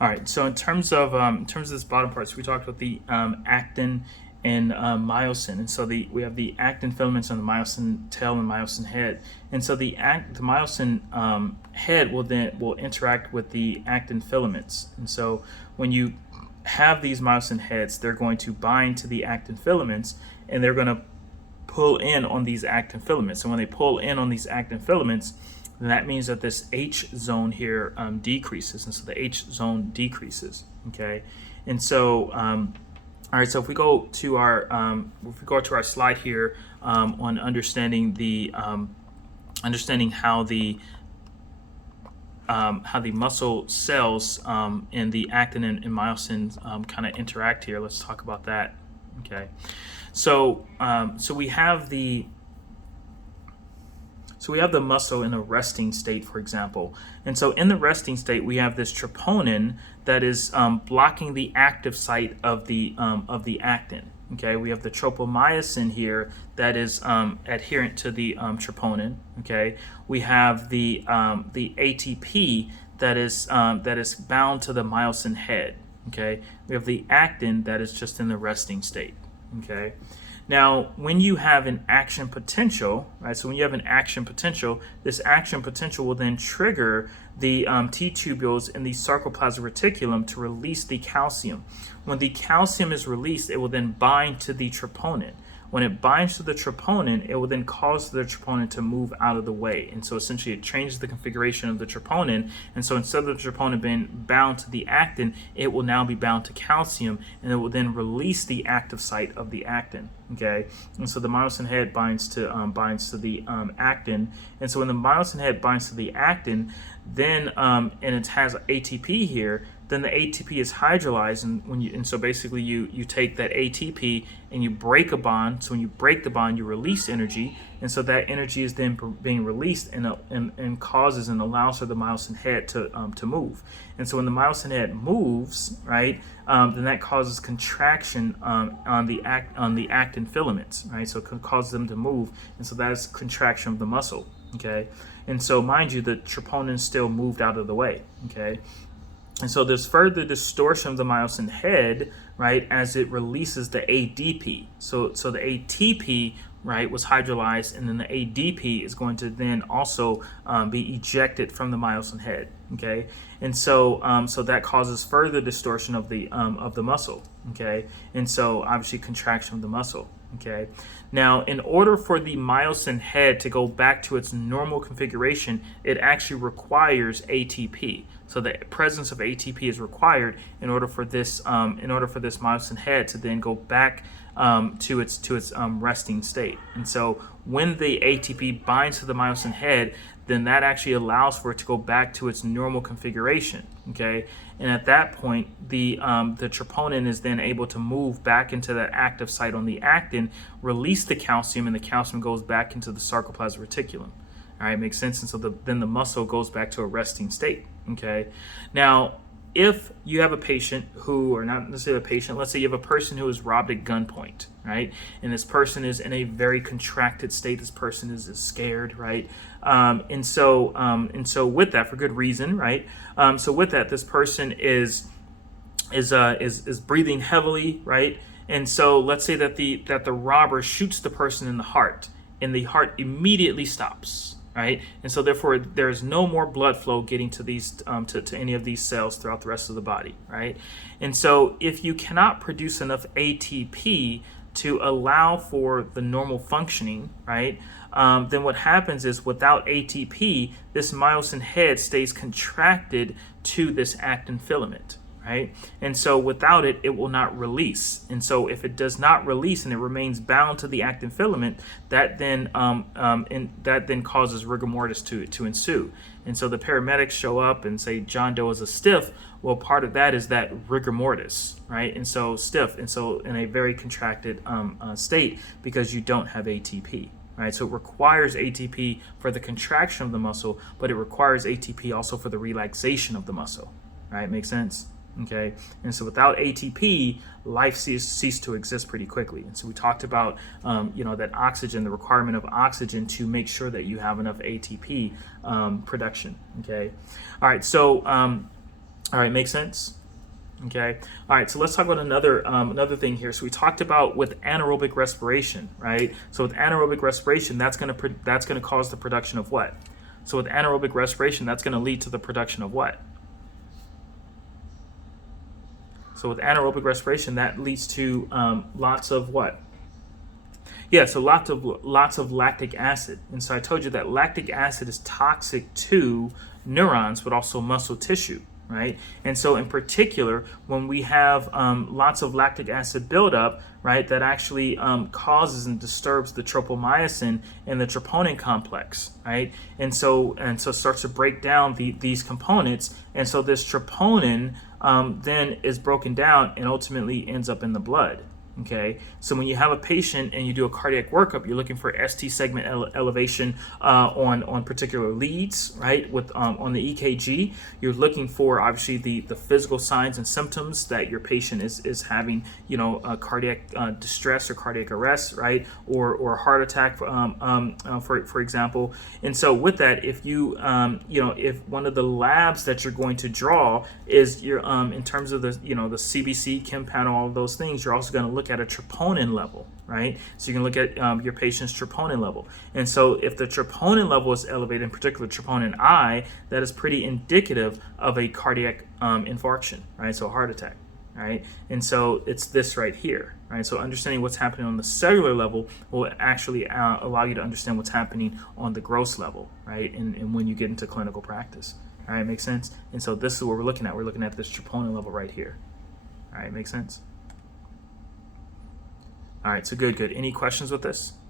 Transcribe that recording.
All right. So in terms of this bottom part, so we talked about the actin and myosin, and so we have the actin filaments on the myosin tail and myosin head, and so the myosin head will interact with the actin filaments, and so when you have these myosin heads, they're going to bind to the actin filaments, and they're going to pull in on these actin filaments. And when they pull in on these actin filaments, then that means that this H zone here decreases, and so the H zone decreases. Okay, and so all right. So if we go to our slide here on understanding how the muscle cells and the actin and myosin kind of interact here. Let's talk about that. Okay, so we have the muscle in a resting state, for example. And so in the resting state, we have this troponin that is blocking the active site of the actin. Okay, we have the tropomyosin here that is adherent to the troponin. Okay, we have the ATP that is bound to the myosin head. Okay, we have the actin that is just in the resting state. Okay. Now, when you have an action potential, right? So when you have an action potential, this action potential will then trigger the T tubules in the sarcoplasmic reticulum to release the calcium. When the calcium is released, it will then bind to the troponin. When it binds to the troponin, it will then cause the troponin to move out of the way. And so essentially it changes the configuration of the troponin. And so instead of the troponin being bound to the actin, it will now be bound to calcium, and it will then release the active site of the actin. Okay, and so the myosin head binds to the actin. And so when the myosin head binds to the actin, then and it has ATP here, then the ATP is hydrolyzed, and so basically you take that ATP and you break a bond. So when you break the bond, you release energy, and so that energy is then being released and causes and allows for the myosin head to move. And so when the myosin head moves, right, then that causes contraction on the actin filaments, right? So it causes them to move, and so that is contraction of the muscle. Okay, and so mind you, the troponin still moved out of the way. Okay. And so there's further distortion of the myosin head, right, as it releases the ADP. So the ATP, right, was hydrolyzed, and then the ADP is going to then also be ejected from the myosin head. Okay, and so that causes further distortion of the muscle. Okay, and so obviously contraction of the muscle. Okay, now in order for the myosin head to go back to its normal configuration, it actually requires ATP. So the presence of ATP is required in order for this myosin head to then go back to its resting state. And so when the ATP binds to the myosin head, then that actually allows for it to go back to its normal configuration. Okay, and at that point, the troponin is then able to move back into that active site on the actin, release the calcium, and the calcium goes back into the sarcoplasmic reticulum. All right, makes sense. And so then the muscle goes back to a resting state. Okay, now if you have a patient who, or not necessarily a patient, let's say you have a person who is robbed at gunpoint, right? And this person is in a very contracted state. This person is scared, right? And so with that, for good reason, right? So with that, this person is breathing heavily, right? And so let's say that the robber shoots the person in the heart, and the heart immediately stops. Right, and so therefore there's no more blood flow getting to these to any of these cells throughout the rest of the body, right? And so if you cannot produce enough ATP to allow for the normal functioning, right, then what happens is without ATP, this myosin head stays contracted to this actin filament. Right, and so without it, it will not release. And so if it does not release and it remains bound to the actin filament, that then causes rigor mortis to ensue. And so the paramedics show up and say John Doe is a stiff. Well, part of that is that rigor mortis, right? And so stiff, and so in a very contracted state because you don't have ATP. Right, so it requires ATP for the contraction of the muscle, but it requires ATP also for the relaxation of the muscle. Right, makes sense. Okay, and so without ATP, life ceased to exist pretty quickly. And so we talked about, that oxygen, the requirement of oxygen to make sure that you have enough ATP production. Okay, all right. So All right, makes sense? Okay. All right. So let's talk about another thing here. So we talked about with anaerobic respiration, right? So with anaerobic respiration, that's gonna cause the production of what? So with anaerobic respiration, that's gonna lead to the production of what? So with anaerobic respiration, that leads to lots of what? Yeah, so lots of lactic acid. And so I told you that lactic acid is toxic to neurons, but also muscle tissue, right? And so in particular, when we have lots of lactic acid buildup, right, that actually causes and disturbs the tropomyosin and the troponin complex, right? And so starts to break down these components, and so this troponin then is broken down and ultimately ends up in the blood. Okay, so when you have a patient and you do a cardiac workup, you're looking for ST segment elevation on particular leads, right? With on the EKG, you're looking for obviously the physical signs and symptoms that your patient is having, cardiac distress or cardiac arrest, right? Or heart attack, for example. And so with that, if if one of the labs that you're going to draw is your in terms of the the CBC, chem panel, all of those things, you're also going to look at a troponin level, right? So you can look at your patient's troponin level. And so if the troponin level is elevated, in particular troponin I, that is pretty indicative of a cardiac infarction, right? So a heart attack, right? And so it's this right here, right? So understanding what's happening on the cellular level will actually allow you to understand what's happening on the gross level, right? And when you get into clinical practice. All right, makes sense? And so this is what we're looking at. We're looking at this troponin level right here. All right, makes sense? All right, so good. Any questions with this?